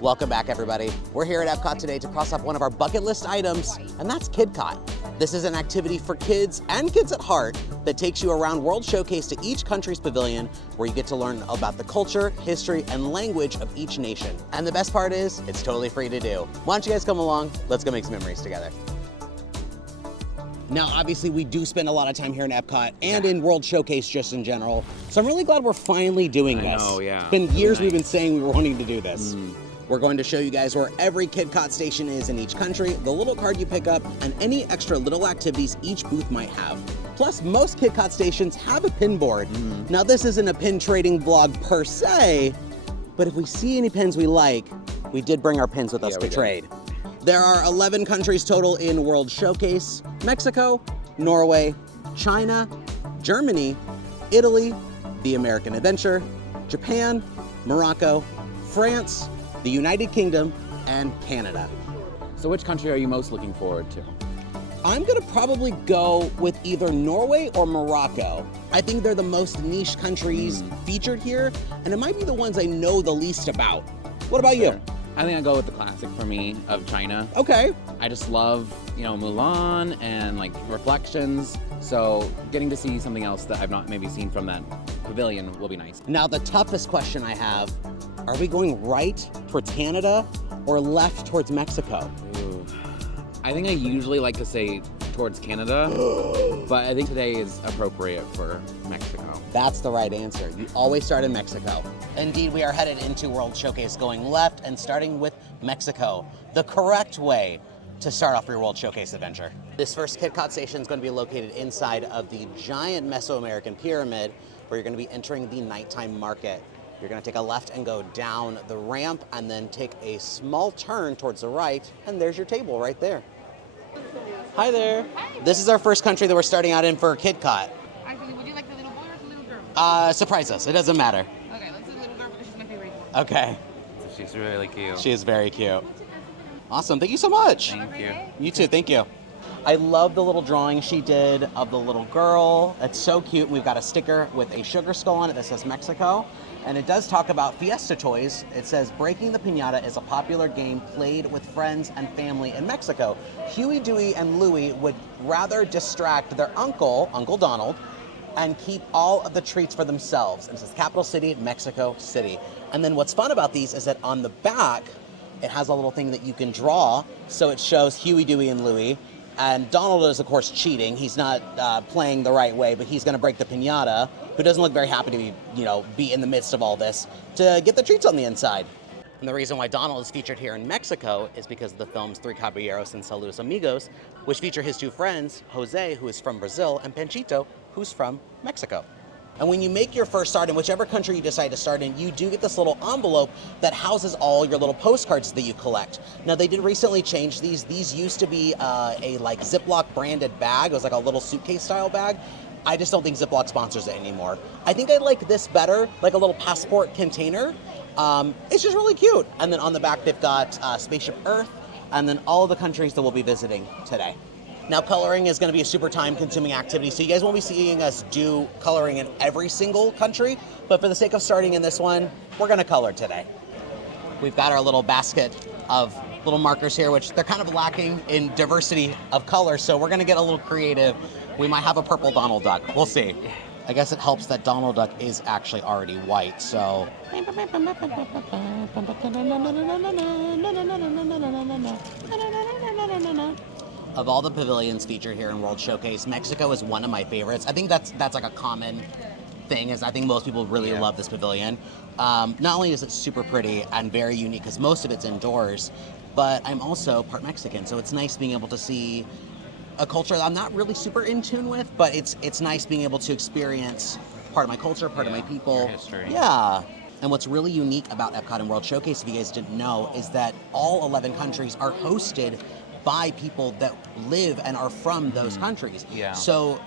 Welcome back, everybody. We're here at EPCOT today to cross off one of our bucket list items, and that's KidCOT. This is an activity for kids and kids at heart that takes you around World Showcase to each country's pavilion, where you get to learn about the culture, history, and language of each nation. And the best part is, it's totally free to do. Why don't you guys come along? Let's go make some memories together. Now, obviously, we do spend a lot of time here in EPCOT and in World Showcase just in general. So I'm really glad we're finally doing this. I know, yeah. It's been years we've been saying we were wanting to do this. We're going to show you guys where every KidCOT station is in each country, the little card you pick up, and any extra little activities each booth might have. Plus, most KidCOT stations have a pin board. Now, this isn't a pin trading vlog per se, but if we see any pins we like, we did bring our pins with us to trade. There are 11 countries total in World Showcase: Mexico, Norway, China, Germany, Italy, the American Adventure, Japan, Morocco, France, the United Kingdom, and Canada. So which country are you most looking forward to? I'm gonna probably go with either Norway or Morocco. I think they're the most niche countries featured here, and it might be the ones I know the least about. What about you? I think I'll go with the classic for me of China. Okay. I just love, Mulan and like reflections. So getting to see something else that I've not maybe seen from that pavilion will be nice. Now the toughest question I have, are we going right towards Canada or left towards Mexico? Ooh. I think I usually like to say towards Canada, but I think today is appropriate for Mexico. That's the right answer. You always start in Mexico. Indeed, we are headed into World Showcase going left and starting with Mexico, the correct way to start off your World Showcase adventure. This first KidCOT station is going to be located inside of the giant Mesoamerican pyramid, where you're going to be entering the nighttime market. You're going to take a left and go down the ramp and then take a small turn towards the right, and there's your table right there. Hi there. Hi. This is our first country that we're starting out in for KidCOT. Actually, would you like the little boy or the little girl? Surprise us. It doesn't matter. Okay, let's do the little girl because she's my favorite one. Okay. She's really cute. She is very cute. Awesome. Thank you so much. Thank you. You too. Thank you. I love the little drawing she did of the little girl. It's so cute. We've got a sticker with a sugar skull on it that says Mexico. And it does talk about Fiesta toys. It says, breaking the piñata is a popular game played with friends and family in Mexico. Huey, Dewey, and Louie would rather distract their uncle, Uncle Donald, and keep all of the treats for themselves. And it says capital city, Mexico City. And then what's fun about these is that on the back, it has a little thing that you can draw. So it shows Huey, Dewey, and Louie. And Donald is, of course, cheating. He's not playing the right way, but he's going to break the piñata, who doesn't look very happy to be in the midst of all this, to get the treats on the inside. And the reason why Donald is featured here in Mexico is because of the films Three Caballeros and Saludos Amigos, which feature his two friends, Jose, who is from Brazil, and Panchito, who's from Mexico. And when you make your first start in whichever country you decide to start in, you do get this little envelope that houses all your little postcards that you collect. Now, they did recently change these. These used to be a like Ziploc branded bag. It was like a little suitcase style bag. I just don't think Ziploc sponsors it anymore. I think I like this better, like a little passport container. It's just really cute. And then on the back, they've got Spaceship Earth, and then all of the countries that we'll be visiting today. Now, coloring is going to be a super time-consuming activity, so you guys won't be seeing us do coloring in every single country, but for the sake of starting in this one, we're going to color today. We've got our little basket of little markers here, which they're kind of lacking in diversity of color, so we're going to get a little creative. We might have a purple Donald Duck. We'll see. I guess it helps that Donald Duck is actually already white, so... Of all the pavilions featured here in World Showcase, Mexico is one of my favorites. I think that's like a common thing, is I think most people really love this pavilion. Not only is it super pretty and very unique, because most of it's indoors, but I'm also part Mexican, so it's nice being able to see a culture that I'm not really super in tune with, but it's nice being able to experience part of my culture, part of my people. Your history. Yeah. And what's really unique about EPCOT and World Showcase, if you guys didn't know, is that all 11 countries are hosted by people that live and are from those countries. Yeah. So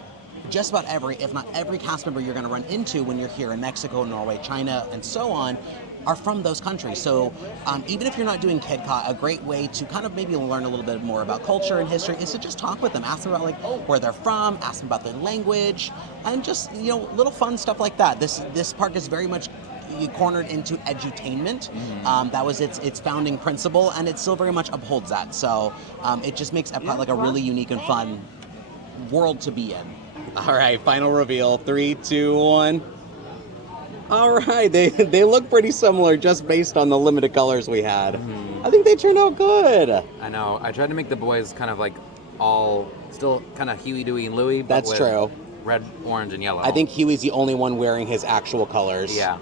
just about every, if not every cast member you're going to run into when you're here in Mexico, Norway, China, and so on, are from those countries. So even if you're not doing KidCOT, a great way to kind of maybe learn a little bit more about culture and history is to just talk with them, ask them about like where they're from, ask them about their language, and just little fun stuff like that. This park is very much cornered into edutainment. That was its founding principle, and it still very much upholds that. So it just makes Epcot like a really unique and fun world to be in. All right, final reveal. 3, 2, 1. All right, they look pretty similar just based on the limited colors we had. I think they turned out good. I know. I tried to make the boys kind of like all still kind of Huey, Dewey, and Louie. But That's with true. Red, orange, and yellow. I think Huey's the only one wearing his actual colors. Yeah.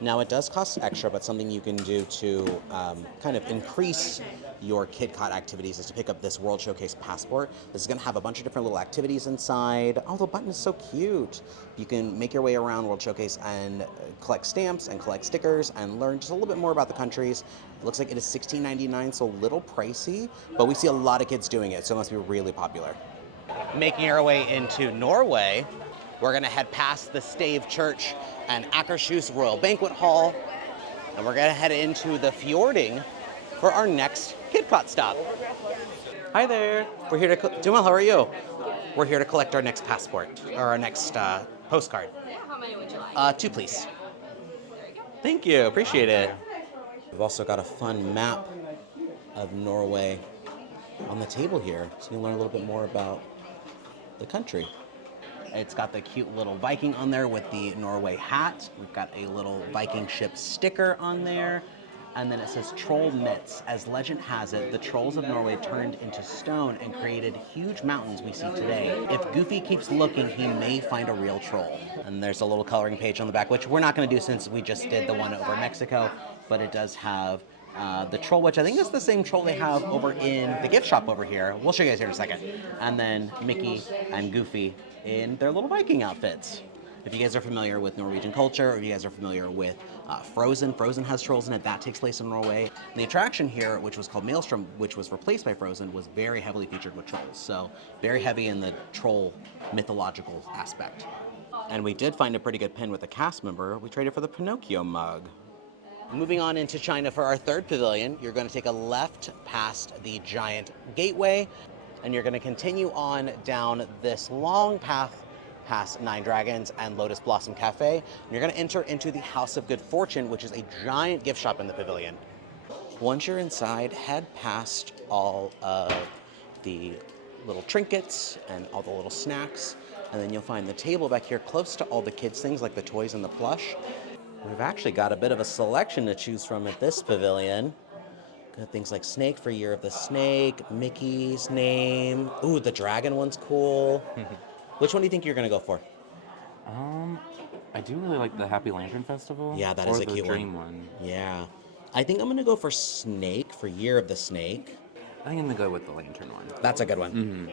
Now, it does cost extra, but something you can do to kind of increase your KidCOT activities is to pick up this World Showcase passport. This is going to have a bunch of different little activities inside. Oh, the button is so cute. You can make your way around World Showcase and collect stamps and collect stickers and learn just a little bit more about the countries. It looks like it is $16.99, so a little pricey, but we see a lot of kids doing it, so it must be really popular. Making our way into Norway, we're going to head past the Stave Church and Akershus Royal Banquet Hall, and we're going to head into the fjording for our next KidCOT stop. Hi there. We're here to doing well. How are you? We're here to collect our next passport or our next postcard. How many would you like? 2, please. Thank you. Appreciate it. We've also got a fun map of Norway on the table here, so you'll learn a little bit more about the country. It's got the cute little Viking on there with the Norway hat. We've got a little Viking ship sticker on there. And then it says troll myths. As legend has it, the trolls of Norway turned into stone and created huge mountains we see today. If Goofy keeps looking, he may find a real troll. And there's a little coloring page on the back, which we're not going to do since we just did the one over Mexico, but it does have the troll, which I think is the same troll they have over in the gift shop over here. We'll show you guys here in a second. And then Mickey and Goofy in their little Viking outfits. If you guys are familiar with Norwegian culture, or if you guys are familiar with Frozen, Frozen has trolls in it. That takes place in Norway. And the attraction here, which was called Maelstrom, which was replaced by Frozen, was very heavily featured with trolls. So very heavy in the troll mythological aspect. And we did find a pretty good pin with a cast member. We traded for the Pinocchio mug. Moving on into China for our third pavilion, you're going to take a left past the giant gateway, and you're going to continue on down this long path past Nine Dragons and Lotus Blossom Cafe. And you're going to enter into the House of Good Fortune, which is a giant gift shop in the pavilion. Once you're inside, head past all of the little trinkets and all the little snacks, and then you'll find the table back here close to all the kids' things like the toys and the plush. We've actually got a bit of a selection to choose from at this pavilion. Got things like Snake for Year of the Snake, Mickey's name. Ooh, the dragon one's cool. Which one do you think you're going to go for? I do really like the Happy Lantern Festival. Yeah, that is a or the cute Dream one. Yeah. I think I'm going to go for Snake for Year of the Snake. I think I'm going to go with the Lantern one. That's a good one.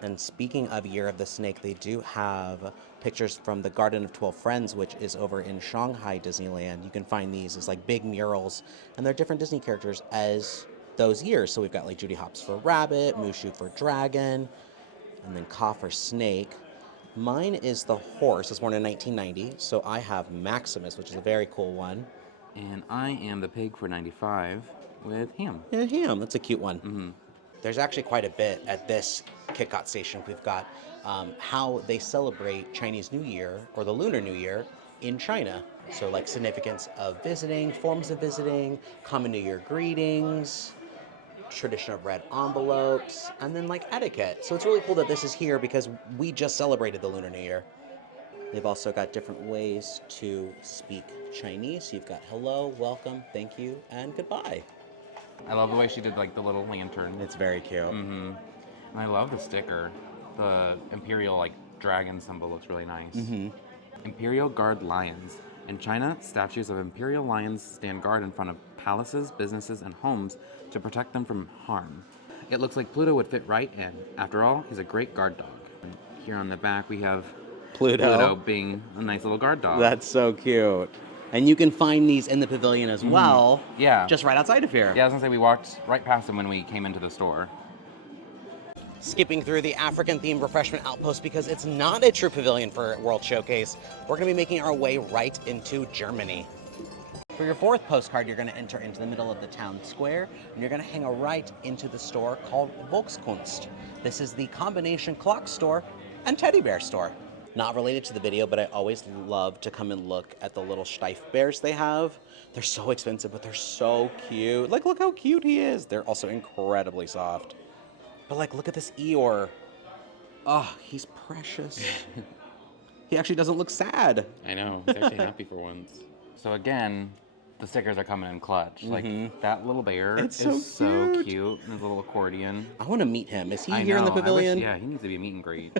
And speaking of Year of the Snake, they do have pictures from the Garden of 12 Friends, which is over in Shanghai Disneyland. You can find these as like big murals, and they're different Disney characters as those years. So we've got like Judy Hopps for Rabbit, Mushu for Dragon, and then Ka for Snake. Mine is the horse. It's born in 1990, so I have Maximus, which is a very cool one. And I am the pig for 95 with Ham. Yeah, Ham. That's a cute one. There's actually quite a bit at this KidCOT station. We've got how they celebrate Chinese New Year, or the Lunar New Year, in China. So like significance of visiting, forms of visiting, common New Year greetings, tradition of red envelopes, and then like etiquette. So it's really cool that this is here because we just celebrated the Lunar New Year. They've also got different ways to speak Chinese. You've got hello, welcome, thank you, and goodbye. I love the way she did like the little lantern. It's very cute. And I love the sticker. The Imperial like dragon symbol looks really nice. Imperial Guard Lions. In China, statues of imperial lions stand guard in front of palaces, businesses, and homes to protect them from harm. It looks like Pluto would fit right in. After all, he's a great guard dog. And here on the back, we have Pluto being a nice little guard dog. That's so cute. And you can find these in the pavilion as well. Yeah. Just right outside of here. Yeah, I was gonna say we walked right past them when we came into the store. Skipping through the African-themed refreshment outpost because it's not a true pavilion for World Showcase. We're going to be making our way right into Germany. For your fourth postcard, you're going to enter into the middle of the town square, and you're going to hang a right into the store called Volkskunst. This is the combination clock store and teddy bear store. Not related to the video, but I always love to come and look at the little Steiff bears they have. They're so expensive, but they're so cute. Like, look how cute he is. They're also incredibly soft. But like, look at this Eeyore. Oh, he's precious. He actually doesn't look sad. I know. He's actually happy for once. So again, the stickers are coming in clutch. Like that little bear It's is so so cute. cute. And his little accordion. I want to meet him. Is he I here in the know, I wish- pavilion? yeah, he needs to be a meet and greet.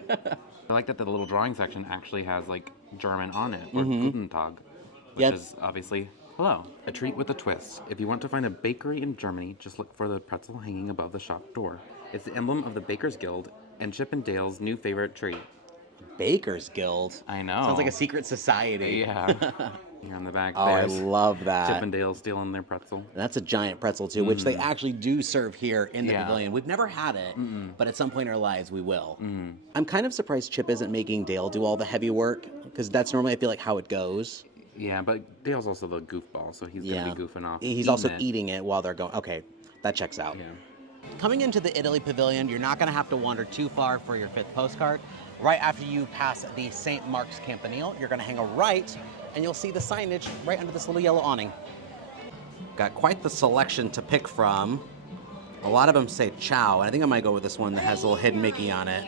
I like that the little drawing section actually has like German on it, or Guten Tag, which Yep. is obviously hello. A treat with a twist. If you want to find a bakery in Germany, just look for the pretzel hanging above the shop door. It's the emblem of the Bakers Guild and Chip and Dale's new favorite treat. Baker's Guild. I know. Sounds like a secret society. Yeah. Here on the back, Oh, I there's love that. Chip and Dale stealing their pretzel. That's a giant pretzel too, which they actually do serve here in the Yeah. pavilion. We've never had it, but at some point in our lives we will. I'm kind of surprised Chip isn't making Dale do all the heavy work, because that's normally, I feel like, how it goes. Yeah, but Dale's also the goofball, so he's gonna be goofing off. He's also it. eating it while they're going. Okay, that checks out. Yeah. Coming into the Italy Pavilion, you're not going to have to wander too far for your 5th postcard. Right after you pass the St. Mark's Campanile, you're going to hang a right, and you'll see the signage right under this little yellow awning. Got quite the selection to pick from. A lot of them say ciao, and I think I might go with this one that has a little hidden Mickey on it.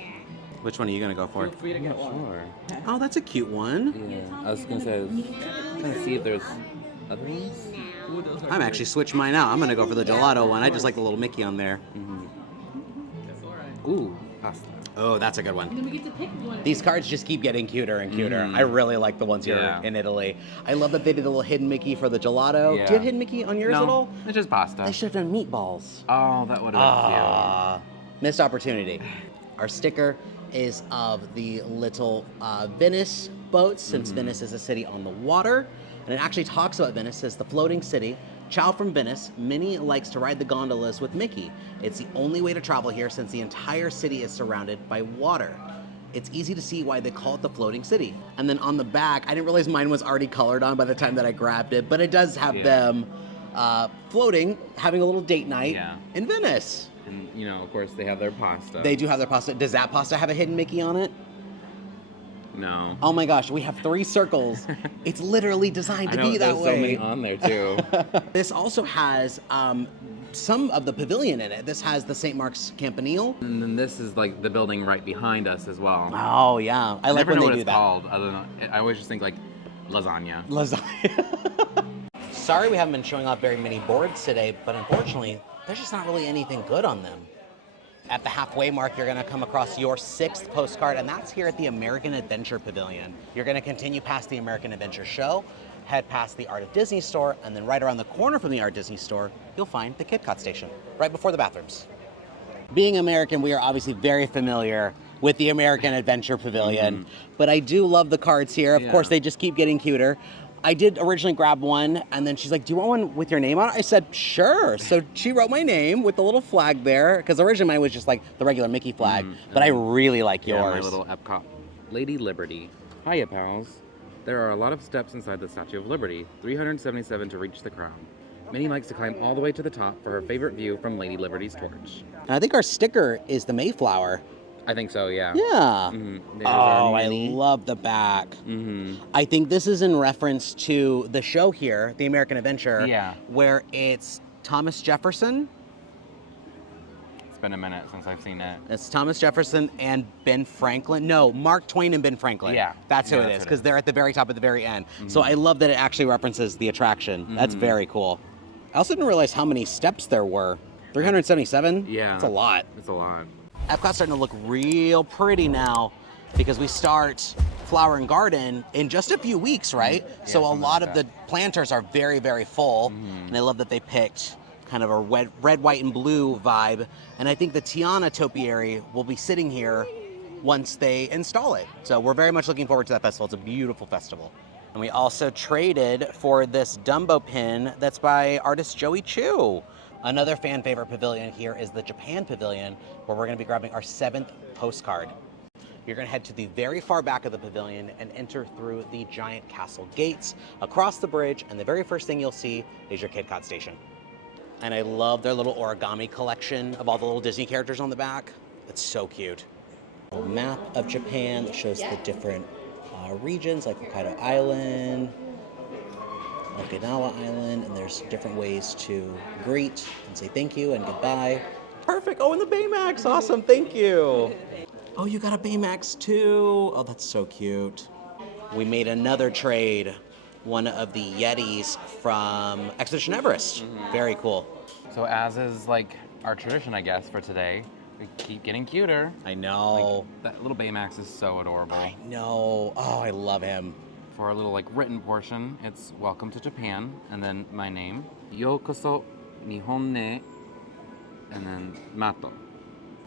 Which one are you going to go for? I'm not sure. Oh, that's a cute one. Yeah, I was gonna say, trying to see if there's other ones. I'm actually switched mine out. I'm going to go for the gelato one. I just like the little Mickey on there. Ooh, pasta. Oh, that's a good one. Then we get to pick one. These cards just keep getting cuter and cuter. I really like the ones here Yeah. in Italy. I love that they did a little hidden Mickey for the gelato. Yeah. Do you have hidden Mickey on yours at all? No, it's just pasta. They should have done meatballs. Oh, that would have been Ah, missed opportunity. Our sticker is of the little Venice boats, since Venice is a city on the water. And it actually talks about Venice as the floating city. Ciao from Venice. Minnie likes to ride the gondolas with Mickey. It's the only way to travel here since the entire city is surrounded by water. It's easy to see why they call it the floating city. And then on the back, I didn't realize mine was already colored on by the time that I grabbed it, but it does have them floating, having a little date night in Venice. And, you know, of course, they have their pasta. They do have their pasta. Does that pasta have a hidden Mickey on it? No. Oh my gosh, we have 3 circles. It's literally designed to be that there's way. so many on there, too. This also has some of the pavilion in it. This has the St. Mark's Campanile. And then this is, like, the building right behind us as well. Oh, yeah. I like never when know they what do it's that. called, other than, I always just think, like, lasagna. Lasagna. Sorry we haven't been showing off very many boards today, but unfortunately, there's just not really anything good on them. At the halfway mark, you're going to come across your 6th postcard, and that's here at the American Adventure Pavilion. You're going to continue past the American Adventure Show, head past the Art of Disney store, and then right around the corner from the Art Disney store, you'll find the KidCOT station, right before the bathrooms. Being American, we are obviously very familiar with the American Adventure Pavilion, but I do love the cards here. Of course, they just keep getting cuter. I did originally grab one, and then she's like, do you want one with your name on it? I said, sure. So she wrote my name with the little flag there, because originally mine was just like the regular Mickey flag, but I really like yours. Yeah, my little EPCOT. Lady Liberty. Hiya, pals. There are a lot of steps inside the Statue of Liberty, 377 to reach the crown. Minnie likes to climb all the way to the top for her favorite view from Lady Liberty's torch. And I think our sticker is the Mayflower. I think so, yeah. Yeah. There's Oh, our I Minnie. love the back. I think this is in reference to the show here, The American Adventure, where it's Thomas Jefferson. It's been a minute since I've seen it. It's Thomas Jefferson and Ben Franklin. No, Mark Twain and Ben Franklin. Yeah. That's who Yeah, it that's is, what it because is. they're at the very top at the very end. So I love that it actually references the attraction. That's very cool. I also didn't realize how many steps there were. 377? Yeah. That's a lot. It's a lot. Epcot's starting to look real pretty now because we start Flower and Garden in just a few weeks, right? So a something lot like of the planters are very, very full. And I love that they picked kind of a red, white, and blue vibe. And I think the Tiana topiary will be sitting here once they install it. So we're very much looking forward to that festival. It's a beautiful festival. And we also traded for this Dumbo pin that's by artist Joey Chu. Another fan favorite pavilion here is the Japan Pavilion, where we're going to be grabbing our 7th postcard. You're going to head to the very far back of the pavilion and enter through the giant castle gates, across the bridge, and the very first thing you'll see is your KidCOT station. And I love their little origami collection of all the little Disney characters on the back. It's so cute. A map of Japan that shows the different regions, like Hokkaido Island, Okinawa Island, and there's different ways to greet and say thank you and goodbye. Perfect. Oh, and the Baymax. Awesome. Thank you. Oh, you got a Baymax too. Oh, that's so cute. We made another trade. One of the Yetis from Expedition Everest. Very cool. So as is like our tradition, I guess, for today, we keep getting cuter. I know. Like, that little Baymax is so adorable. I know. Oh, I love him. For our little like written portion, it's welcome to Japan, and then my name, Yokoso Nihon ne, and then Mato.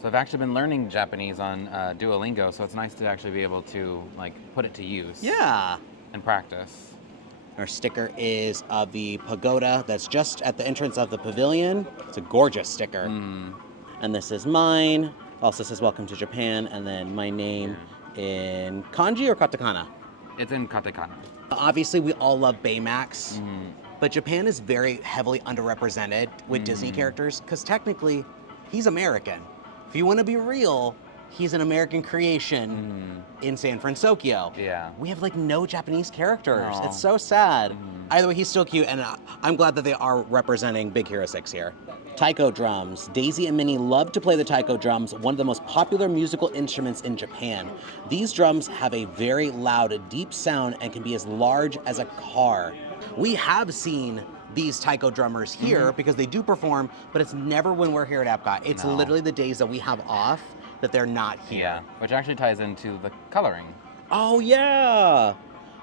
So I've actually been learning Japanese on Duolingo, so it's nice to actually be able to like put it to use. Yeah. And practice. Our sticker is of the pagoda that's just at the entrance of the pavilion. It's a gorgeous sticker. And this is mine. Also says welcome to Japan, and then my name in kanji or katakana? It's in katakana. Obviously, we all love Baymax, but Japan is very heavily underrepresented with Disney characters because technically, he's American. If you want to be real, he's an American creation in San Francisco. Yeah. We have like no Japanese characters. Aw. It's so sad. Either way, he's still cute, and I'm glad that they are representing Big Hero 6 here. Taiko drums. Daisy and Minnie love to play the taiko drums, one of the most popular musical instruments in Japan. These drums have a very loud, deep sound and can be as large as a car. We have seen these taiko drummers here because they do perform, but it's never when we're here at EPCOT. It's literally the days that we have off that they're not here. Yeah, which actually ties into the coloring. Oh, yeah.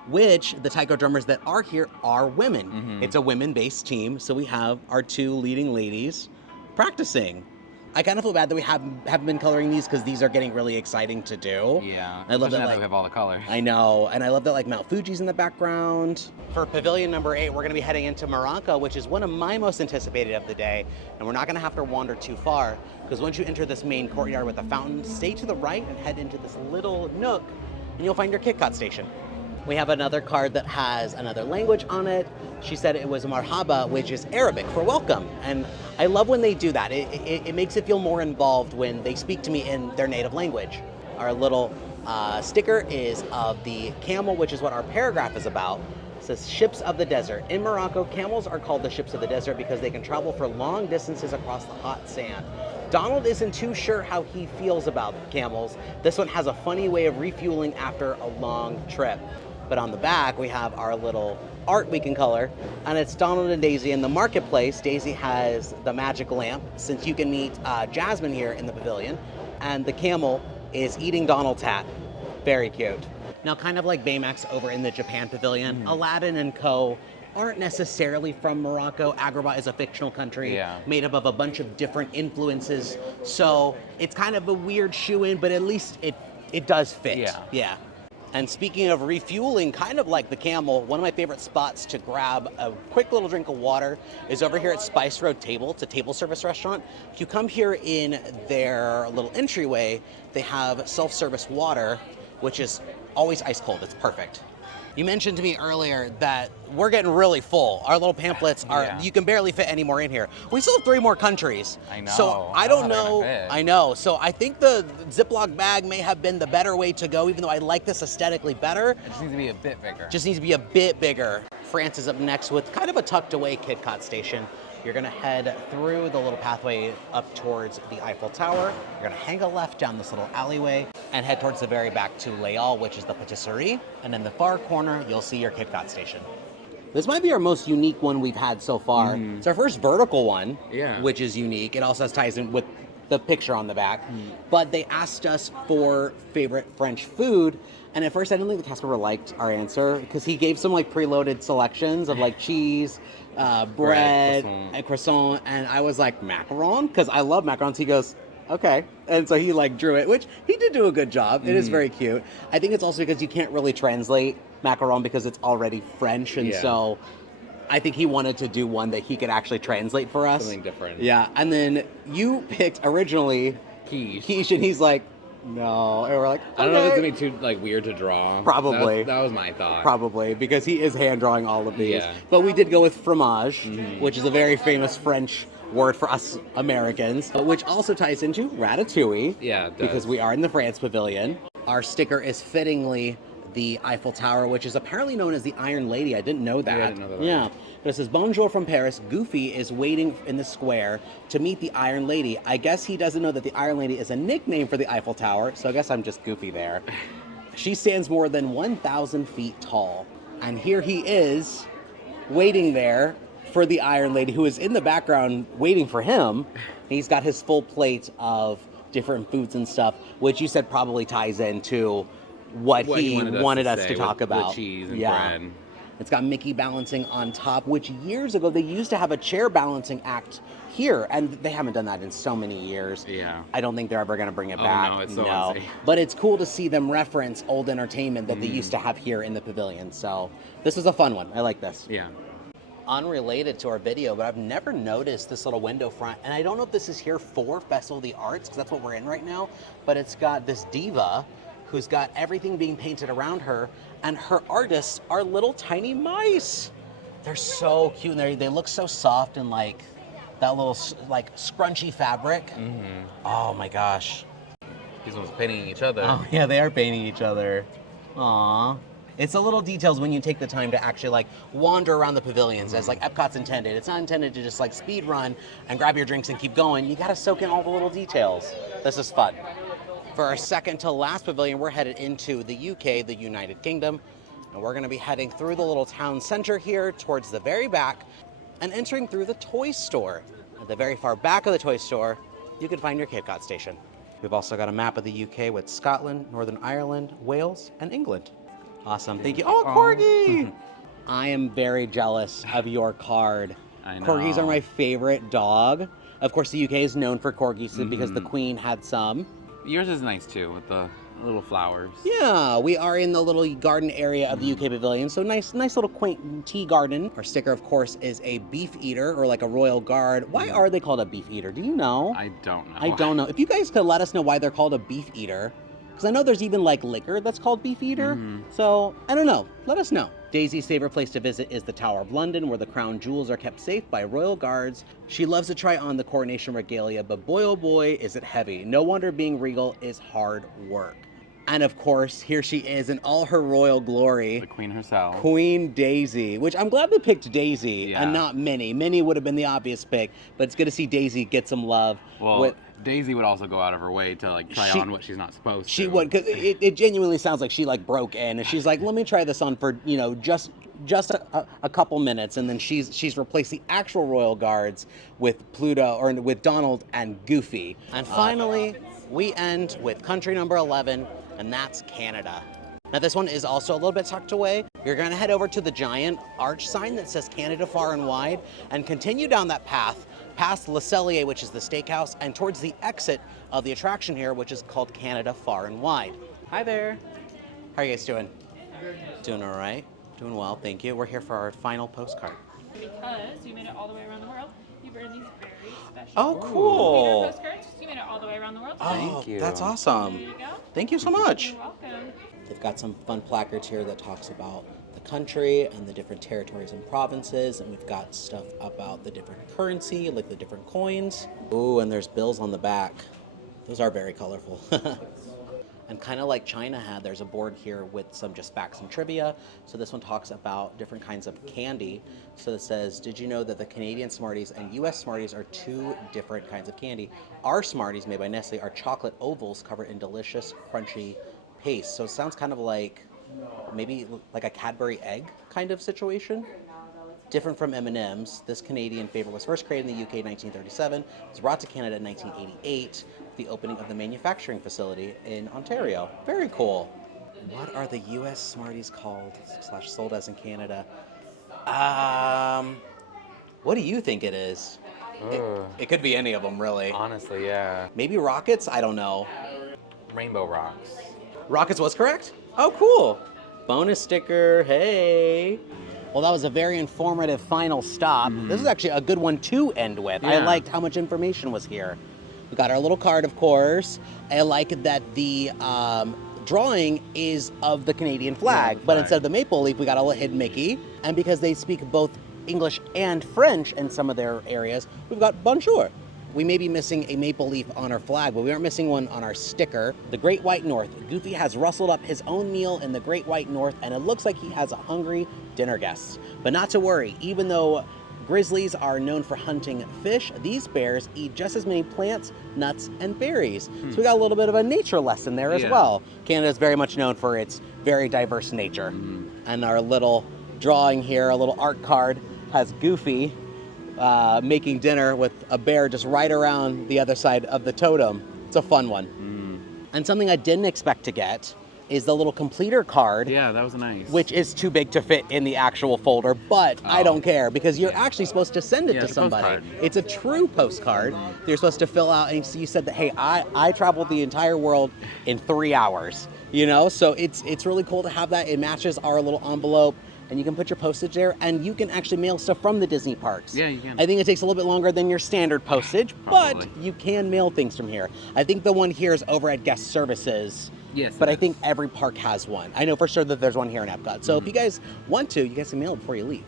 Which the taiko drummers that are here are women. It's a women-based team, so we have our two leading ladies practicing. I kind of feel bad that we haven't been coloring these because these are getting really exciting to do. Yeah, I love that, now like, we have all the colors. I know, and I love that like Mount Fuji's in the background. For pavilion number 8, we're gonna be heading into Morocco, which is one of my most anticipated of the day. And we're not gonna have to wander too far, because once you enter this main courtyard with a fountain, stay to the right and head into this little nook, and you'll find your KidCOT station. We have another card that has another language on it. She said it was marhaba, which is Arabic for welcome. And I love when they do that. It makes it feel more involved when they speak to me in their native language. Our little sticker is of the camel, which is what our paragraph is about. It says ships of the desert. In Morocco, camels are called the ships of the desert because they can travel for long distances across the hot sand. Donald isn't too sure how he feels about camels. This one has a funny way of refueling after a long trip. But on the back, we have our little art we can color, and it's Donald and Daisy in the marketplace. Daisy has the magic lamp, since you can meet Jasmine here in the pavilion, and the camel is eating Donald's hat. Very cute. Now, kind of like Baymax over in the Japan pavilion, Aladdin and co. aren't necessarily from Morocco. Agrabah is a fictional country made up of a bunch of different influences, so it's kind of a weird shoe-in, but at least it does fit. Yeah. And speaking of refueling, kind of like the camel, one of my favorite spots to grab a quick little drink of water is over here at Spice Road Table. It's a table service restaurant. If you come here in their little entryway, they have self-service water, which is always ice cold. It's perfect. You mentioned to me earlier that we're getting really full. Our little pamphlets are, you can barely fit any more in here. We still have 3 more countries. I know. So I don't know. I know. So I think the Ziploc bag may have been the better way to go, even though I like this aesthetically better. It just needs to be a bit bigger. Just needs to be a bit bigger. France is up next with kind of a tucked away KidCOT station. You're gonna head through the little pathway up towards the Eiffel Tower. You're gonna hang a left down this little alleyway and head towards the very back to Leal, which is the patisserie. And in the far corner, you'll see your KidCOT station. This might be our most unique one we've had so far. It's our first vertical one, which is unique. It also has ties in with the picture on the back. But they asked us for favorite French food. And at first, I didn't think the cast member liked our answer because he gave some like preloaded selections of like cheese, bread, and croissant. And I was like, macaron? Because I love macarons. He goes, okay. And so he like drew it, which he did do a good job. It is very cute. I think it's also because you can't really translate macaron because it's already French. And so I think he wanted to do one that he could actually translate for us. Something different. Yeah. And then you picked originally quiche, and he's like, no. And we're like, okay. I don't know if it's gonna be too like weird to draw. Probably. That was my thought. Probably, because he is hand drawing all of these. But we did go with fromage, which is a very famous French word for us Americans, which also ties into Ratatouille. Yeah, it because does. we are in the France Pavilion. Our sticker is fittingly the Eiffel Tower, which is apparently known as the Iron Lady. I didn't know that. Yeah, I didn't know that Yeah. either. But it says, Bonjour from Paris. Goofy is waiting in the square to meet the Iron Lady. I guess he doesn't know that the Iron Lady is a nickname for the Eiffel Tower, so I guess I'm just Goofy there. She stands more than 1,000 feet tall. And here he is, waiting there for the Iron Lady, who is in the background waiting for him. He's got his full plate of different foods and stuff, which you said probably ties into what he wanted us to talk about. With cheese and bread. It's got Mickey balancing on top, which years ago they used to have a chair balancing act here, and they haven't done that in so many years. Yeah. I don't think they're ever going to bring it back. No, it's so unsafe. But it's cool to see them reference old entertainment that they used to have here in the pavilion. So this was a fun one. I like this. Yeah. Unrelated to our video, but I've never noticed this little window front, and I don't know if this is here for Festival of the Arts, because that's what we're in right now, but it's got this diva who's got everything being painted around her, and her artists are little tiny mice. They're so cute, and they look so soft and like that little like scrunchy fabric. Oh my gosh. These ones painting each other. Oh yeah, they are painting each other. Aww. It's the little details when you take the time to actually like wander around the pavilions as like EPCOT's intended. It's not intended to just like speed run and grab your drinks and keep going. You gotta soak in all the little details. This is fun. For our second to last pavilion, we're headed into the UK, the United Kingdom, and we're gonna be heading through the little town center here towards the very back and entering through the toy store. At the very far back of the toy store, you can find your KidCOT station. We've also got a map of the UK with Scotland, Northern Ireland, Wales, and England. Awesome, thank you. Oh, Corgi! I am very jealous of your card. I know. Corgis are my favorite dog. Of course, the UK is known for corgis because the Queen had some. Yours is nice too, with the little flowers. Yeah, we are in the little garden area of the UK Pavilion, so nice little quaint tea garden. Our sticker, of course, is a beef eater, or like a royal guard. Why are they called a beef eater? Do you know? I don't know. I don't know. If you guys could let us know why they're called a beef eater, because I know there's even like liquor that's called beef eater. So I don't know. Let us know. Daisy's favorite place to visit is the Tower of London, where the crown jewels are kept safe by royal guards. She loves to try on the coronation regalia, but boy oh boy is it heavy. No wonder being regal is hard work. And of course, here she is in all her royal glory. The queen herself. Queen Daisy, which I'm glad they picked Daisy and Yeah. not Minnie. Minnie would have been the obvious pick, but it's good to see Daisy get some love. Well, Daisy would also go out of her way to like try on what she's not supposed to. She would, because it genuinely sounds like she like broke in, and she's like, let me try this on for, you know, just a couple minutes, and then she's replaced the actual royal guards with Pluto, or with Donald and Goofy. And finally, we end with country number 11, and that's Canada. Now this one is also a little bit tucked away. You're gonna head over to the giant arch sign that says Canada Far and Wide, and continue down that path past Le Cellier, which is the steakhouse, and towards the exit of the attraction here, which is called Canada Far and Wide. Hi there. How are you guys doing? Doing all right. Doing well, thank you. We're here for our final postcard. Because you made it all the way around the world, you've earned these very special Oh, cool. Peter postcards. You made it all the way around the world. Oh, Thank you. that's There awesome. you go. Thank you so much. You're welcome. They've got some fun placards here that talks about the country and the different territories and provinces, and we've got stuff about the different currency, like the different coins. Ooh, and there's bills on the back. Those are very colorful. And kind of like China had, there's a board here with some just facts and trivia. So this one talks about different kinds of candy. So it says, did you know that the Canadian Smarties and US Smarties are two different kinds of candy? Our Smarties, made by Nestle, are chocolate ovals covered in delicious, crunchy paste. So it sounds kind of like maybe like a Cadbury egg kind of situation. Different from M&M's, this Canadian favorite was first created in the UK in 1937, was brought to Canada in 1988, the opening of the manufacturing facility in Ontario. Very cool. What are the US Smarties called / sold as in Canada? What do you think it is? It could be any of them, really. Honestly, yeah. Maybe Rockets? I don't know. Rainbow Rocks. Rockets was correct? Oh, cool. Bonus sticker, hey. Well, that was a very informative final stop. This is actually a good one to end with. I Yeah. liked how much information was here. We got our little card, of course. I like that the drawing is of the Canadian flag, but instead of the maple leaf, we got a little hidden Mickey. And because they speak both English and French in some of their areas, we've got bonjour. We may be missing a maple leaf on our flag, but we aren't missing one on our sticker. The Great White North. Goofy has rustled up his own meal in the Great White North, and it looks like he has a hungry dinner guest. But not to worry, even though grizzlies are known for hunting fish, these bears eat just as many plants, nuts, and berries. So we got a little bit of a nature lesson there as well. Canada is very much known for its very diverse nature. And our little drawing here, a little art card, has Goofy making dinner with a bear just right around the other side of the totem. It's a fun one. And something I didn't expect to get is the little completer card. Yeah, that was nice. Which is too big to fit in the actual folder, but I don't care because you're actually supposed to send it to somebody. It's a true postcard. You're supposed to fill out, and so you said that, hey, I traveled the entire world in 3 hours, you know? So it's really cool to have that. It matches our little envelope, and you can put your postage there, and you can actually mail stuff from the Disney parks. Yeah, you can. I think it takes a little bit longer than your standard postage, but you can mail things from here. I think the one here is over at Guest Services. Yes, But I think every park has one. I know for sure that there's one here in EPCOT. So if you guys want to, you guys can mail it before you leave.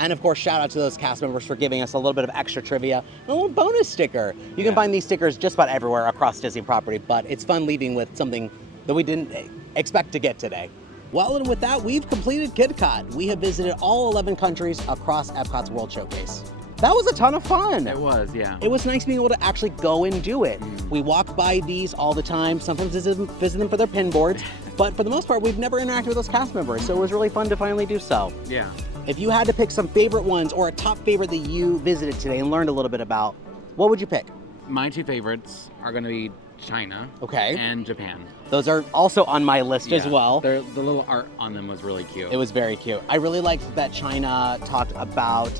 And of course, shout out to those cast members for giving us a little bit of extra trivia and a little bonus sticker. You can find these stickers just about everywhere across Disney property, but it's fun leaving with something that we didn't expect to get today. Well, and with that, we've completed KidCOT. We have visited all 11 countries across EPCOT's World Showcase. That was a ton of fun. It was, yeah. It was nice being able to actually go and do it. We walk by these all the time, sometimes visit them for their pin boards, but for the most part, we've never interacted with those cast members, so it was really fun to finally do so. Yeah. If you had to pick some favorite ones or a top favorite that you visited today and learned a little bit about, what would you pick? My two favorites are going to be China and Japan. Those are also on my list as well. The little art on them was really cute. It was very cute. I really liked that China talked about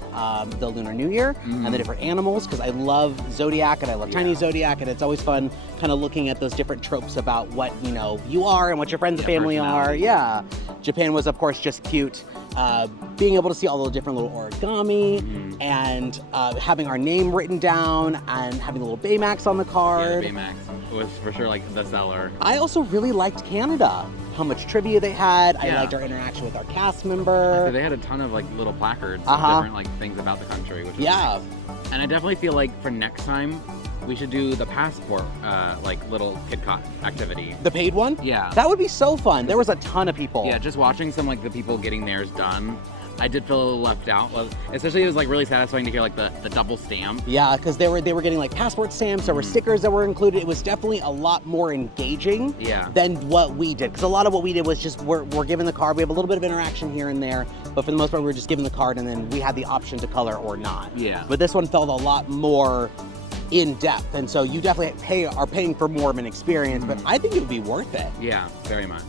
the Lunar New Year and the different animals, because I love Zodiac and I love Chinese Zodiac, and it's always fun kind of looking at those different tropes about what, you know, you are and what your friends and family are. Yeah. Japan was, of course, just cute. Being able to see all the different little origami and having our name written down and having the little Baymax on the card. Yeah, Baymax was for sure like the seller. I also really liked Canada. How much trivia they had. I liked our interaction with our cast member. So they had a ton of like little placards of different like things about the country, which was nice. And I definitely feel like for next time we should do the passport like little KidCOT activity. The paid one? Yeah. That would be so fun. There was a ton of people. Yeah, just watching some like the people getting theirs done, I did feel a little left out. Especially it was like really satisfying to hear like the double stamp. Yeah, because they were getting like passport stamps, there were stickers that were included. It was definitely a lot more engaging than what we did. Because a lot of what we did was just we're given the card, we have a little bit of interaction here and there, but for the most part we were just given the card and then we had the option to color or not. Yeah. But this one felt a lot more in depth, and so you definitely are paying for more of an experience, but I think it would be worth it. Yeah, very much.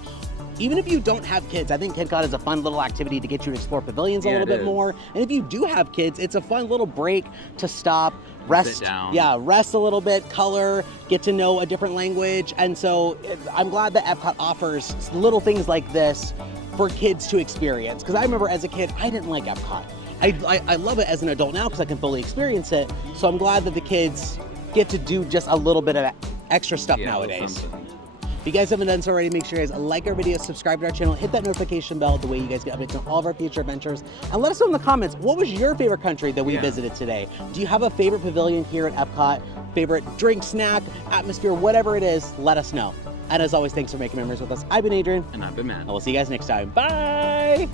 Even if you don't have kids, I think KidCOT is a fun little activity to get you to explore pavilions a little bit more. And if you do have kids, it's a fun little break to stop, rest. Sit down. Yeah, rest a little bit, color, get to know a different language. And so I'm glad that EPCOT offers little things like this for kids to experience. Because I remember as a kid, I didn't like EPCOT. I love it as an adult now because I can fully experience it. So I'm glad that the kids get to do just a little bit of extra stuff nowadays. If you guys haven't done so already, make sure you guys like our videos, subscribe to our channel, hit that notification bell, the way you guys get updates on all of our future adventures. And let us know in the comments, what was your favorite country that we visited today? Do you have a favorite pavilion here at EPCOT? Favorite drink, snack, atmosphere, whatever it is, let us know. And as always, thanks for making memories with us. I've been Adrian. And I've been Matt. And we'll see you guys next time. Bye!